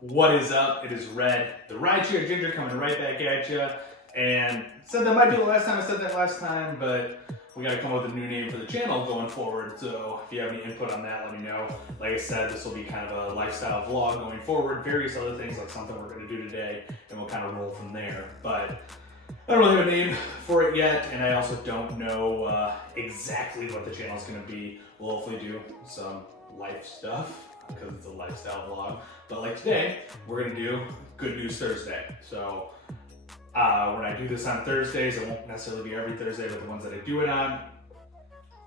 What is up? It is Red, the Rideshare Ginger, coming right back at you. And said that might be the last time I said that last time, but we got to come up with a new name for the channel going forward. So if you have any input on that, let me know. Like I said, this will be kind of a lifestyle vlog going forward. Various other things, like something we're going to do today, and we'll kind of roll from there. But I don't really have a name for it yet, and I also don't know exactly what the channel is going to be. We'll hopefully do some life stuff, because it's a lifestyle vlog. But like today, we're gonna do Good News Thursday. So when I do this on Thursdays, it won't necessarily be every Thursday, but the ones that I do it on,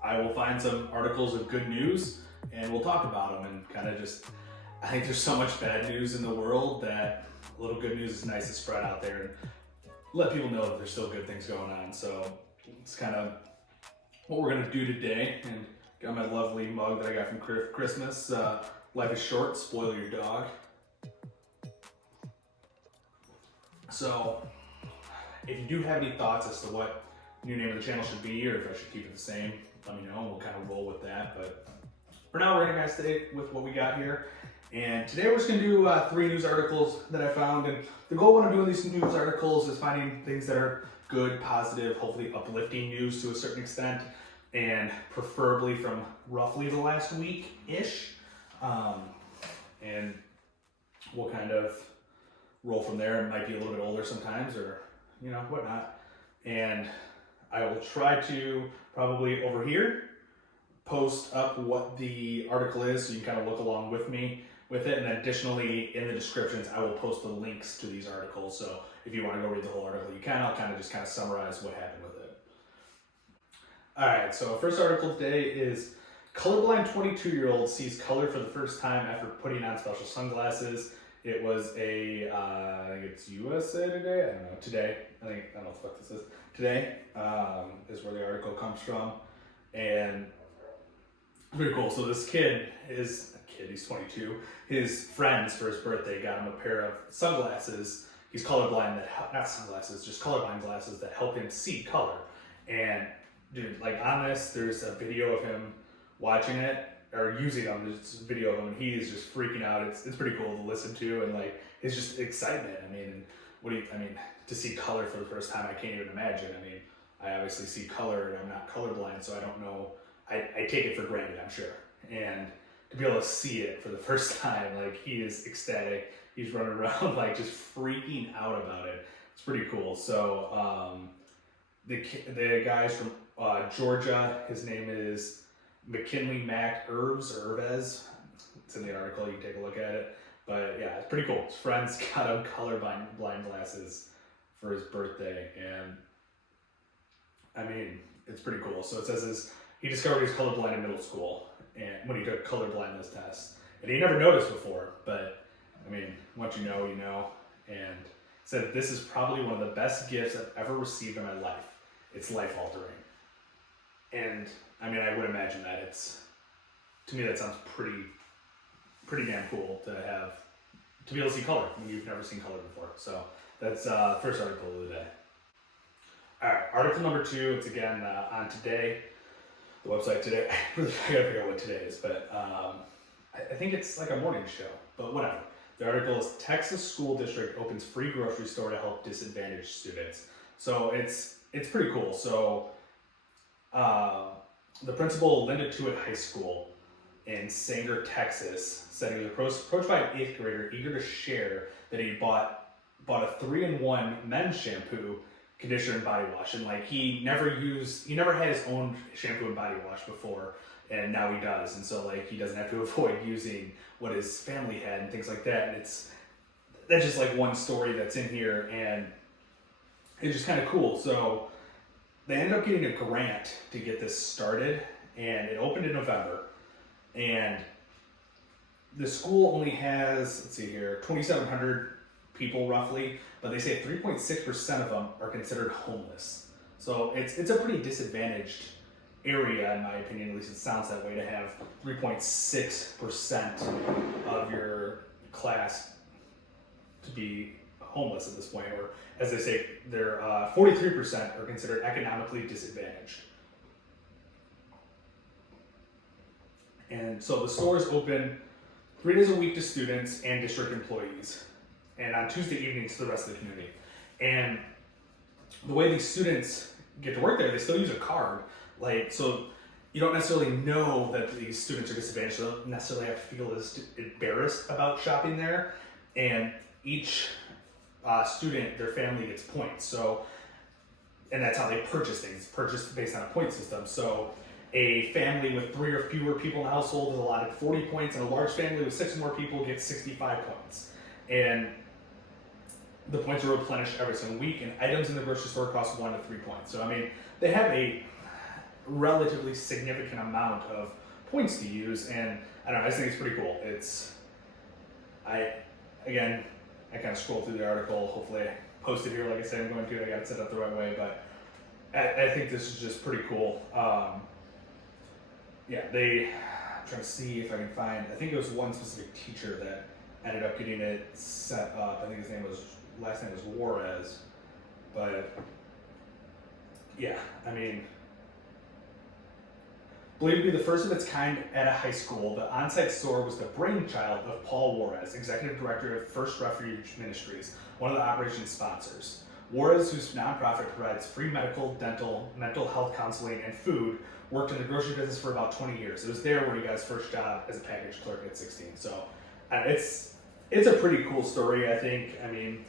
I will find some articles of good news and we'll talk about them and kind of just, I think there's so much bad news in the world that a little good news is nice to spread out there and let people know that there's still good things going on. So it's kind of what we're gonna do today. And got my lovely mug that I got from Christmas. Life is short, spoil your dog. So, if you do have any thoughts as to what new name of the channel should be, or if I should keep it the same, let me know and we'll kind of roll with that. But for now, we're gonna stay with what we got here. And today we're just gonna do 3 news articles that I found. And the goal when I'm doing these news articles is finding things that are good, positive, hopefully uplifting news to a certain extent, and preferably from roughly the last week-ish. And we'll kind of roll from there. It might be a little bit older sometimes, or you know, whatnot. And I will try to probably over here post up what the article is, so you can kind of look along with me with it. And then additionally, in the descriptions, I will post the links to these articles. So if you want to go read the whole article, you can. I'll kind of summarize what happened with it. All right, so first article today is colorblind 22-year-old sees color for the first time after putting on special sunglasses. It was a, I think it's USA Today? I don't know, Today. I don't know what the fuck this is. Today is where the article comes from. And very cool. So this kid, he's 22. His friends for his birthday got him a pair of sunglasses. He's colorblind, not sunglasses, just colorblind glasses that help him see color. And dude, like on this, there's a video of him watching it or using them. There's a video of him and he is just freaking out. It's pretty cool to listen to, and like it's just excitement. I mean, to see color for the first time, I can't even imagine. I mean, I obviously see color and I'm not colorblind, so I don't know. I take it for granted, I'm sure. And to be able to see it for the first time, like he is ecstatic. He's running around like just freaking out about it. It's pretty cool. So the guy's from Georgia. His name is McKinley Mac Irvez. It's in the article, you can take a look at it. But yeah, it's pretty cool. His friends got him colorblind glasses for his birthday, and I mean, it's pretty cool. So it says he discovered he was colorblind in middle school, and when he took color blindness tests, and he never noticed before. But I mean, once you know, you know. And said this is probably one of the best gifts I've ever received in my life. It's life altering. And I mean, I would imagine that to me, that sounds pretty damn cool to be able to see color when you've never seen color before. So that's the first article of the day. All right, article number 2, it's again on Today, the website Today. I gotta figure out what Today is, but I think it's like a morning show, but whatever. The article is Texas School District opens free grocery store to help disadvantaged students. So it's pretty cool. So the principal, Linda Tewitt High School in Sanger, Texas, said he was approached by an 8th grader eager to share that he bought a 3-in-1 men's shampoo, conditioner, and body wash. And like he never had his own shampoo and body wash before, and now he does. And so like he doesn't have to avoid using what his family had and things like that. And that's just like one story that's in here, and it's just kind of cool. So they ended up getting a grant to get this started, and it opened in November. And the school only has, let's see here, 2,700 people roughly, but they say 3.6% of them are considered homeless. So it's a pretty disadvantaged area, in my opinion. At least it sounds that way, to have 3.6% of your class to be homeless at this point, or as they say, they're 43% are considered economically disadvantaged. And so the store is open 3 days a week to students and district employees, and on Tuesday evenings to the rest of the community. And the way these students get to work there, they still use a card. Like, so you don't necessarily know that these students are disadvantaged. They don't necessarily have to feel as embarrassed about shopping there. And each student, their family gets points. So, and that's how they purchase things, purchased based on a point system. So a family with 3 or fewer people in the household is allotted 40 points, and a large family with 6 or more people gets 65 points. And the points are replenished every single week, and items in the grocery store cost 1 to 3 points. So, I mean, they have a relatively significant amount of points to use, and I don't know, I just think it's pretty cool. I kind of scrolled through the article. Hopefully I post it here like I said I'm going to. I got it set up the right way, but I think this is just pretty cool. I'm trying to see if I can find, I think it was one specific teacher that ended up getting it set up. I think his last name was Juarez, but yeah, I mean, believed to be the first of its kind at a high school, the on-site store was the brainchild of Paul Juarez, executive director of First Refuge Ministries, one of the operations sponsors. Juarez, whose nonprofit provides free medical, dental, mental health counseling, and food, worked in the grocery business for about 20 years. It was there where he got his first job as a package clerk at 16. So it's a pretty cool story, I think. I mean,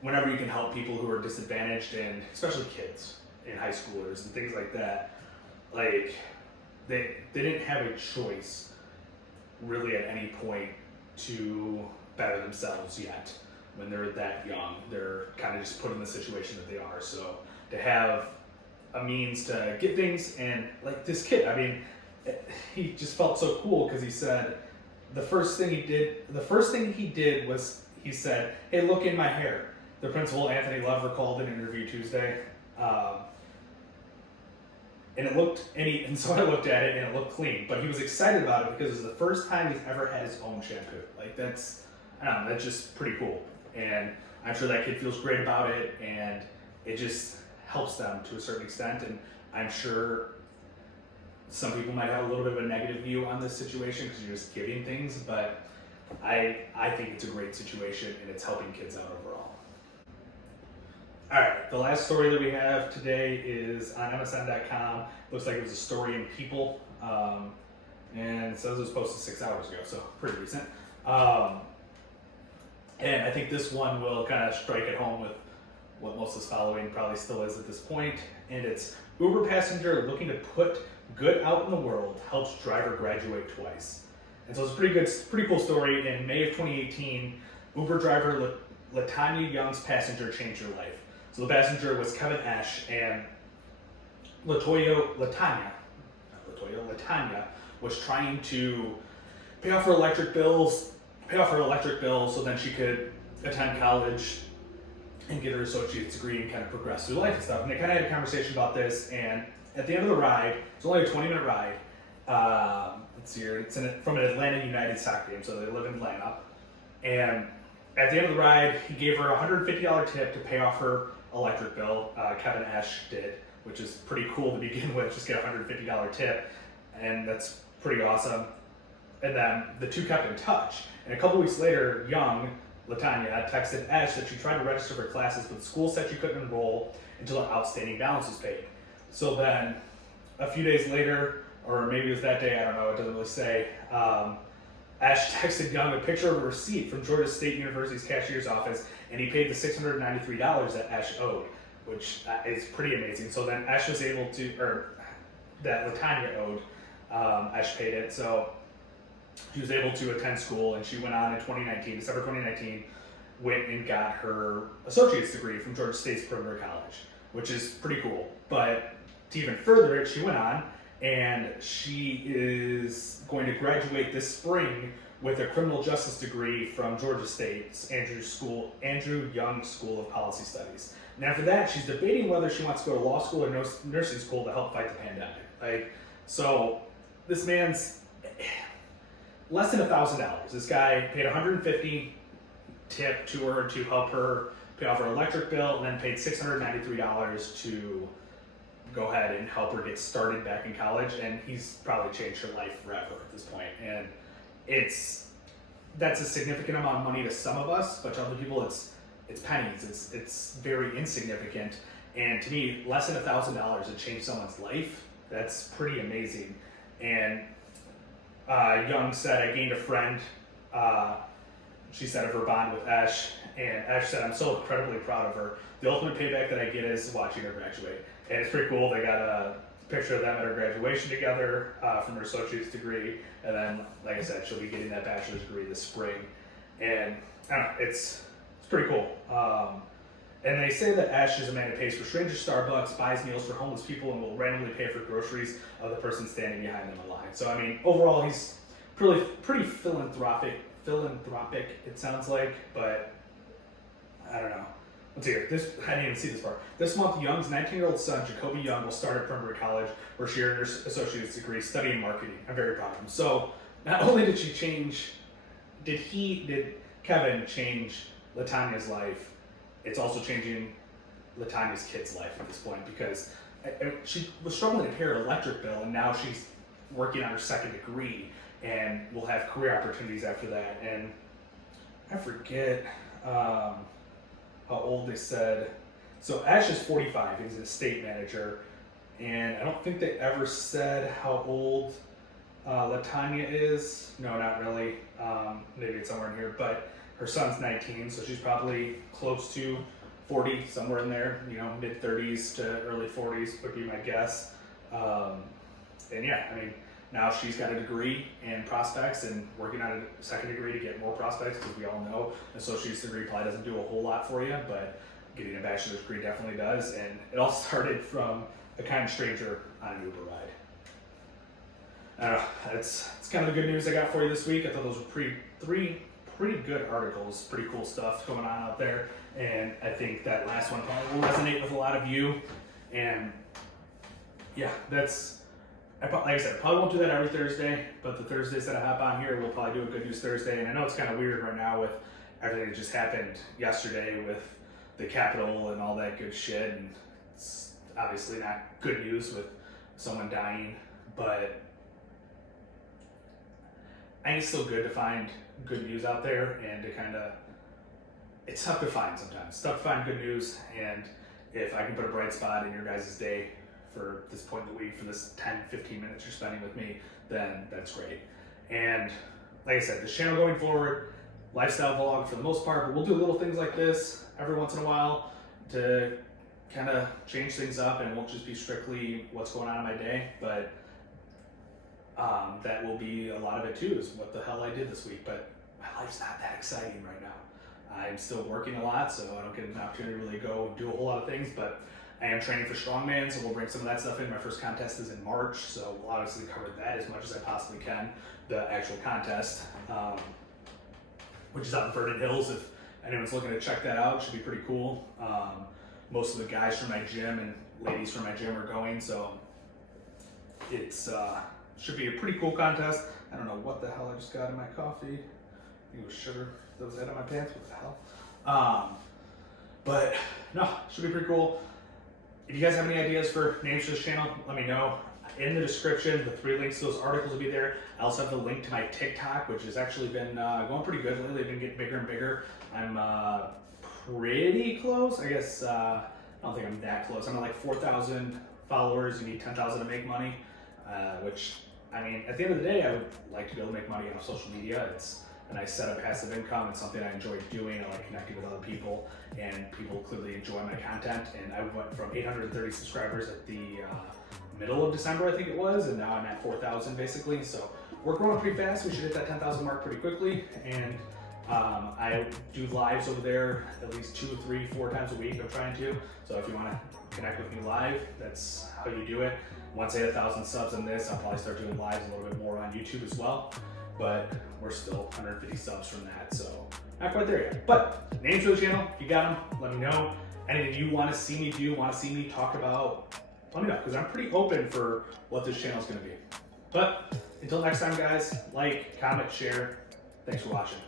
whenever you can help people who are disadvantaged, and especially kids and high schoolers and things like that, like, they didn't have a choice really at any point to better themselves yet. When they're that young, they're kind of just put in the situation that they are. So to have a means to get things, and like this kid, I mean, he just felt so cool because he said the first thing he did was he said, "Hey, look in my hair." The principal, Anthony Love, recalled in an interview Tuesday. So I looked at it and it looked clean, but he was excited about it because it was the first time he's ever had his own shampoo. Like, that's just pretty cool. And I'm sure that kid feels great about it, and it just helps them to a certain extent. And I'm sure some people might have a little bit of a negative view on this situation because you're just giving things, but I think it's a great situation and it's helping kids out overall. All right, the last story that we have today is on MSN.com. Looks like it was a story in People, and it says it was posted 6 hours ago, so pretty recent. And I think this one will kind of strike it home with what most of us following probably still is at this point, and it's Uber passenger looking to put good out in the world helps driver graduate twice. And so it's a pretty cool story. In May of 2018, Uber driver Latanya Young's passenger changed her life. So the passenger was Kevin Ash, and Latanya was trying to pay off her electric bill so then she could attend college and get her associate's degree and kind of progress through life and stuff. And they kind of had a conversation about this, and at the end of the ride, it's only a 20-minute ride. Let's see here, it's from an Atlanta United soccer game, so they live in Atlanta. And at the end of the ride, he gave her a $150 tip to pay off her electric bill. Kevin Ash did, which is pretty cool to begin with, just get a $150 tip, and that's pretty awesome. And then the two kept in touch, and a couple weeks later, Latanya texted Ash that she tried to register for classes, but the school said she couldn't enroll until an outstanding balance was paid. So then, a few days later, or maybe it was that day, I don't know, it doesn't really say, Ash texted Young a picture of a receipt from Georgia State University's cashier's office, and he paid the $693 that Ash owed, which is pretty amazing. So then Ash was able to, or that Latanya owed, Ash paid it, so she was able to attend school, and she went on in December 2019, went and got her associate's degree from Georgia State's Perimeter College, which is pretty cool. But to even further it, she went on, and she is going to graduate this spring with a criminal justice degree from Georgia State's Andrew Young School of Policy Studies. And after that, she's debating whether she wants to go to law school or nursing school to help fight the pandemic. So this man's less than $1,000. This guy paid $150 tip to her to help her pay off her electric bill, and then paid $693 to go ahead and help her get started back in college. And he's probably changed her life forever at this point. And it's that's a significant amount of money to some of us, but to other people it's pennies. It's very insignificant. And to me, less than $1,000 to change someone's life, that's pretty amazing. And Young said, I gained a friend, she said, of her bond with Ash, and Ash said, I'm so incredibly proud of her. The ultimate payback that I get is watching her graduate. And it's pretty cool. They got a picture of them at her graduation together from her associate's degree. And then, like I said, she'll be getting that bachelor's degree this spring. And I don't know, it's pretty cool. And they say that Ash is a man who pays for strangers' Starbucks, buys meals for homeless people, and will randomly pay for groceries of the person standing behind them in line. So, I mean, overall, he's pretty philanthropic, it sounds like, but I don't know. Let's see here. I didn't even see this part. This month, Young's 19-year-old son, Jacoby Young, will start at Pembroke College, where she earned her associate's degree studying marketing. I'm very proud of him. So, not only did Kevin change LaTanya's life, it's also changing LaTanya's kid's life at this point, because she was struggling to pay her electric bill, and now she's working on her second degree and will have career opportunities after that. And I forget how old they said. So Ash is 45, he's an estate manager, and I don't think they ever said how old LaTanya is. No, not really. Maybe it's somewhere in here, but her son's 19, so she's probably close to 40, somewhere in there, mid 30s to early 40s would be my guess. And yeah, I mean, now she's got a degree and prospects, and working on a second degree to get more prospects, because we all know an associate's degree probably doesn't do a whole lot for you, but getting a bachelor's degree definitely does. And it all started from a kind stranger on an Uber ride. That's kind of the good news I got for you this week. I thought those were three pretty good articles, pretty cool stuff going on out there, and I think that last one probably will resonate with a lot of you. And yeah, like I said, I probably won't do that every Thursday, but the Thursdays that I hop on here, we'll probably do a Good News Thursday. And I know it's kind of weird right now with everything that just happened yesterday with the Capitol and all that good shit, and it's obviously not good news with someone dying, but I think it's still good to find good news out there, and to it's tough to find sometimes. It's tough to find good news, and if I can put a bright spot in your guys' day for this point in the week, for this 10-15 minutes you're spending with me, then that's great. And like I said, this channel going forward, lifestyle vlog for the most part, but we'll do little things like this every once in a while to kind of change things up, and it won't just be strictly what's going on in my day, but that will be a lot of it too, is what the hell I did this week. But my life's not that exciting right now. I'm still working a lot, so I don't get an opportunity to really go do a whole lot of things, but I am training for strongman, so we'll bring some of that stuff in. My first contest is in March, so we'll obviously cover that as much as I possibly can, the actual contest, which is out in Vernon Hills. If anyone's looking to check that out, it should be pretty cool. Most of the guys from my gym and ladies from my gym are going, so it's should be a pretty cool contest. I don't know what the hell I just got in my coffee. I think it was sugar that was out of my pants. What the hell? But no, should be pretty cool. If you guys have any ideas for names for this channel, let me know. In the description, the 3 links to those articles will be there. I also have the link to my TikTok, which has actually been going pretty good lately. They've been getting bigger and bigger. I'm pretty close. I guess I don't think I'm that close. I'm at like 4,000 followers. You need 10,000 to make money, which, I mean, at the end of the day, I would like to be able to make money off social media. It's a nice set of passive income. It's something I enjoy doing. I like connecting with other people, and people clearly enjoy my content. And I went from 830 subscribers at the middle of December, I think it was, and now I'm at 4,000 basically. So we're growing pretty fast. We should hit that 10,000 mark pretty quickly. And I do lives over there at least 2, 3, 4 times a week. I'm trying to. So if you want to connect with me live, that's how you do it. Once I hit 1,000 subs on this, I'll probably start doing lives a little bit more on YouTube as well. But we're still 150 subs from that, so not quite there yet. But names for the channel, if you got them, let me know. Anything you want to see me do, want to see me talk about, let me know, because I'm pretty open for what this channel is going to be. But until next time, guys, like, comment, share. Thanks for watching.